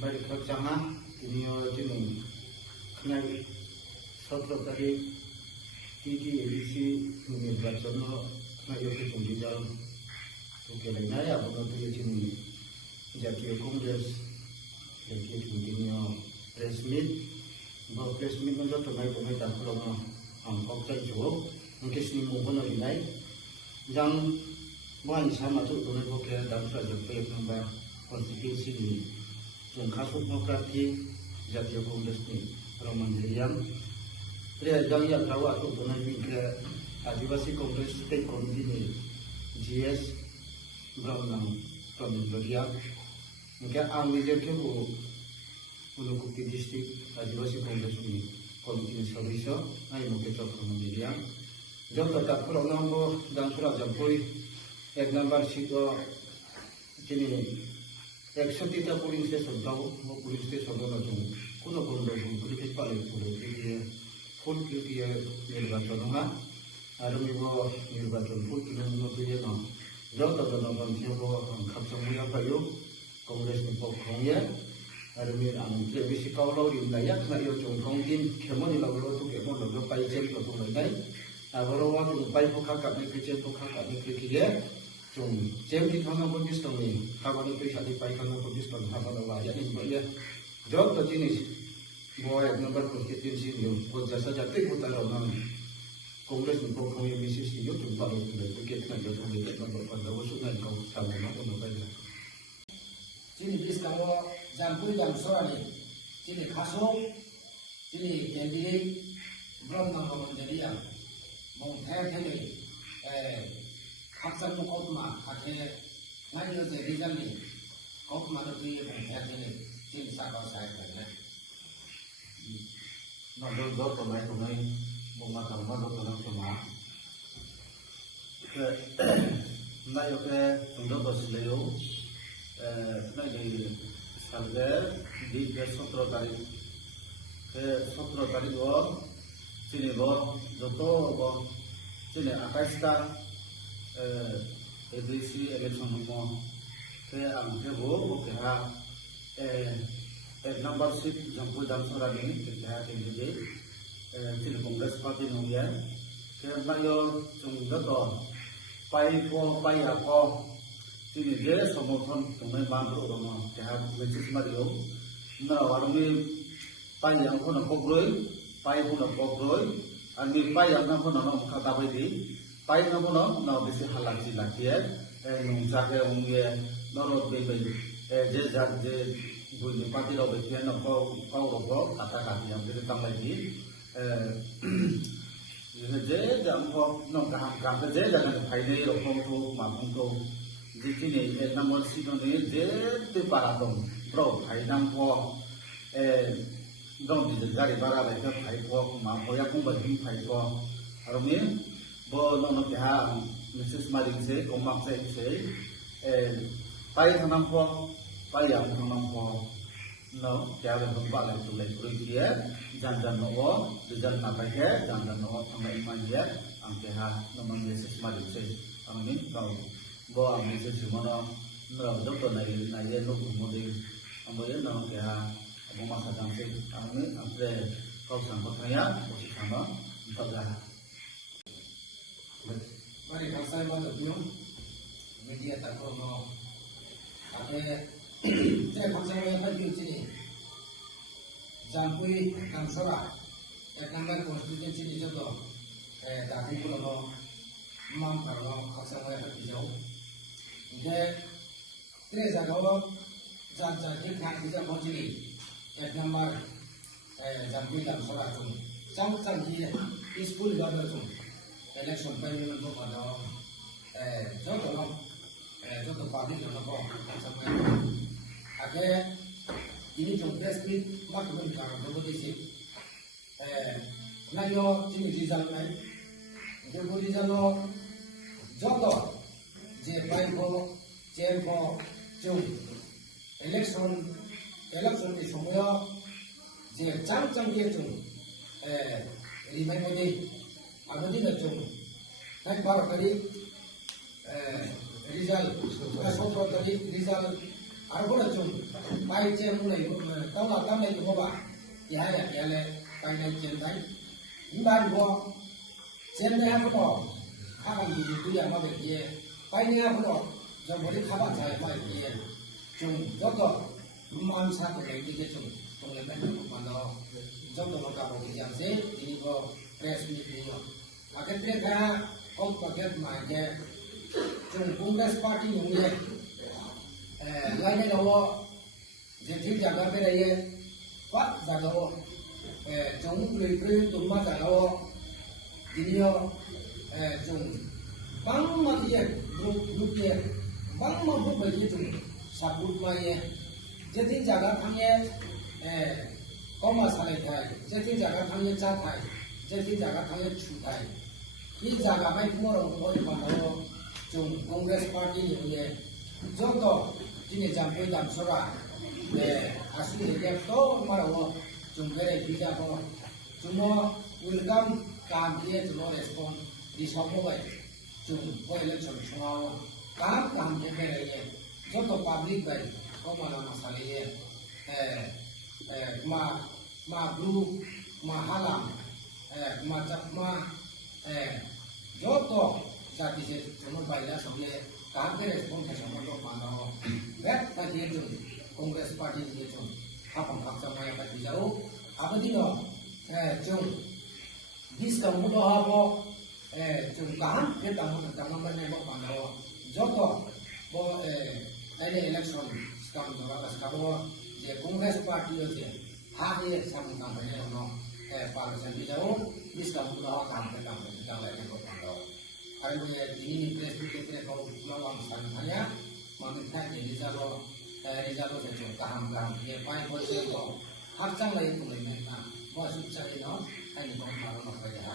balik kerjaan ini jenis kena satu kali tiki edisi ini berjalan kena yogi cumbi jalan oke lainnya ya bukan tu jenis jadi kongres jadi cumbi press meet bahwa press meet macam tu mai tak perlu angkop terjauh mungkin sini mungkin lagi naik yang bukan sama tu tu nak oke dalam sahaja perlu nombor konstitusi ni yang kasus demokrasi jadi kongres ni Mandirian, dia jangan rawat tu dengan mikir adivasi kongres state committee ni GS Brown Mandirian, mungkin ambil je bu untuk di distrik adivasi kongres ni committee service, ay mungkin tu Mandirian. Jauh tak perlu nombor dan surat jampoi, ek number situ jenis. Eksekutif polling station tahu, mau polling station mana tu? Kuno kuno kuno paling kuno dia full dia निर्वाचन हाँ आरमी वो निर्वाचन full kilo कुनो dia ना जब तक ना बंसी वो खापसा मुया पायो कांग्रेस में पक्षोंगे आरमी आंध्र विसी कावलो रिंदा या ना यो चोंगथों दिन केमोनी लागलो तो केमोन लागलो पाइचेल तो तुम नहीं आगरो वो तुम पाइ पोखा काटने किचेल पोखा काटने किए चों जेम की थाना पुलिस तो नहीं खाबानी पैसा दी पाइ खाना पुलिस तो खाबाना वाया इन बढ़िया जब तो जिनिस boy number konstitusi ni pun jasa jatuh kita orang kongres ni pun kami misi siyo jumpa lagi tu kita nak jatuh kita nak berpada usulan kau sama nak untuk kita. Jadi bis kamu jampu jam sore ni, jadi kasut, jadi kembali belum nak menjadi yang mungkin ni, kapsan mukot mah, kata mana je rizal ni, kau mana tu yang mungkin ni, jadi sahaja saya kena. Nonton tomai bunga tambah nonton semua. Naik ke untuk berselio, naik di salga di besok tarik ke sotro tarik dua, sini dua, jodoh sini akasta edisi election semua ke angke bu ke ha number six jampu jam sora ini kita ini jadi kongres parti nungguan kerana yo cungga to pai apa ini dia semua tumai bantu orang kita mesti semariu na warung ni pai yang pun nak kobroi ani pai yang pun nak kata beri pai yang pun nak besi halal sila dia nungsa ke ungge norot beri je bunyi parti lo berkian kau kata yang kita tambah lagi jadi jam kau nak kaham jadi jangan pakai lo kau mampu kau di sini nomor satu ni jadi paradong bro pakai nampo dong di jari bara lagi pakai kau mampu ya kau bagi pakai kau hari ni bo nak kaham Mrs. Maring se kau maksa se pakai nampo yang mengampu, no, jangan lupa lagi tulis dia, jangan lupa, jangan napai dia, jangan lupa sama iman dia, angkeha nama Yesus Maria se, amin. Kau bawa Yesus mana, no, doktor naya no kumudi, amin. No, angkeha, amu masa jamse, amin. Angke kau sampai kaya, boleh sama, entahlah. Mari kalau saya baca film, media tak kono, ada saya bangsa yang pergi sini, jampui kansora, number konstitusi ini juga, tapi kalau mampu kalau bangsa yang pergi jauh, jadi saya kalau jangan kita bisa menjadi number jampui kansora tu, sampai dia school level tu, election period tu ada, jodoh parti jodoh bangsa yang Akhirnya ini contoh speed makmum kalau berbudi nayo sini rizal naik, jadi rizal lo jodoh, je baiko, jum election di semua je cang dia jum, lima kali, apa dia jum, naik baru kali rizal, esok kali rizal အခုလည်းကျုံပိုင်ကျဲမှုလိုက်တောင်းလာတောင်းလိုက်တော့ပါရရရလဲပိုင်လိုက်ကျန်တိုင်းဒီမှာတော့ကျန်တဲ့ကတော့ခါကဒီတူရမှာပဲကြီးပိုင်နေကတော့ကျွန်တော်တို့ခါပါထားရပါကြီးကျုံတော့မန်စားတယ်ဒီကျုံတော့လည်းမဲ့ဘာလို့ကျွန်တော်တို့ကတော့ကြည့်ရစေဒီကို press meeting တော့အခုတည်းကအောက်ပါကက်မှာကျုံ Congress Party ညရဲ့လိုက်နေတော့ဒီတိကျကပဲရဲ့ပတ်ကြတော့ကျုံတွေပြည်သူမှကြတော့ဒီရောကျုံဘန်းမတည်းလူရဲ့ဘန်းမဘုပဲကျုံစာပုတ်မရဲ့ဒီတိကျကထမ်းရဲ့ကောမစားလိုက်တယ်ဒီတိကျကထမ်းရဲ့စားတယ်ဒီတိကျကထမ်းရဲ့ချူတယ်ဒီကြကမိုက်မောတော့ဘောဒီမှာတော့ကျုံ Congress Party ရဲ့ကျုံတော့ဒီနေ့ကြံပေးတာဆိုတာအစည်းအဝေးတော့မတော်ကျုံခဲ့ပြီးကြတော့ကျုံတော့ welcome ကံရဲ့ကျုံ response ဒီဆောင်ဖို့ပဲကျုံဘယ်လိုချုပ်ချောကံတဲ့ရဲ့ကျုံတော့ public ပဲကောမလာမစားလေးရဲ့မာဘလူးမာဟာလာမာတပ်မာတော့ဇာတိရဲ့ကျုံပိုင်လာဆောင်ရဲ့ကံတဲ့ response ဆောင်တော့ပါတော့ဘယ်တည်းကျုံCongress Party ရဲ့ကျုံဟာပန်ခါဆောင်ရပါဒီကြတော့အပတိတော့ကျုံဒီစကမှုတော့ဟာကျုံကံတဲ့တောင်းတဲ့တောင်းမနေတော့ပါတော့ဂျောတော့ဘောအဲ့ဒီ election စကမ်တော့စကဘောဒီ Congress Party ရဲ့ဟာရဲ့ဆမ်ကံပဲတော့ပါလစံဒီကြတော့ဒီစကမှုတော့ကံတဲ့တောင်းတဲ့တောင်းလိုက်တော့ပါတော့အဲ့ဒီဒီ press meeting ကတော့လောအောင်ဆန်ခါရမနက်တိုင်းဒီကြတော့Rizalo sa chong kaham-kaham ye pai ko se ko hak chang lai ko mai na mo su sa ni no ai ni ko ma ro ma ka ya